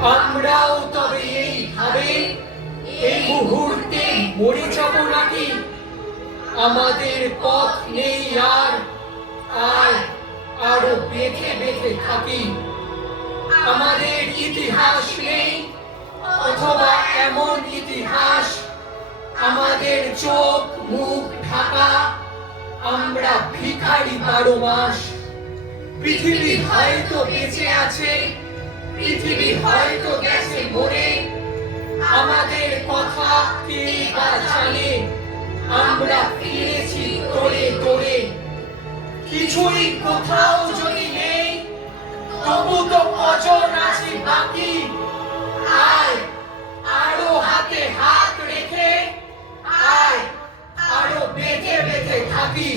আমরাও তবে এইভাবে এই মুহূর্তে মরে যাব নাকি। আমাদের পথ নেই আর আর আরও বেঁধে বেঁধে থাকি। আমাদের ইতিহাস নেই, অথবা এমন ইতিহাস। আমাদের চোখ, মুখ, ঢাকা, আমরা ভিখারি বারো মাস। পৃথিবী হয়তো বেঁচে আছে পৃথিবী হয়তো গেছে মরে। আমাদের কথা কে বা জানে? আমরা ফিরেছি তোরে তোরে কিছুই কোথাও যদি নেই, তবু তো কজন আছে বাকি। আয়, আরও হাতে হাত রেখে, আয়, আরও বেঁধে বেঁধে থাকি।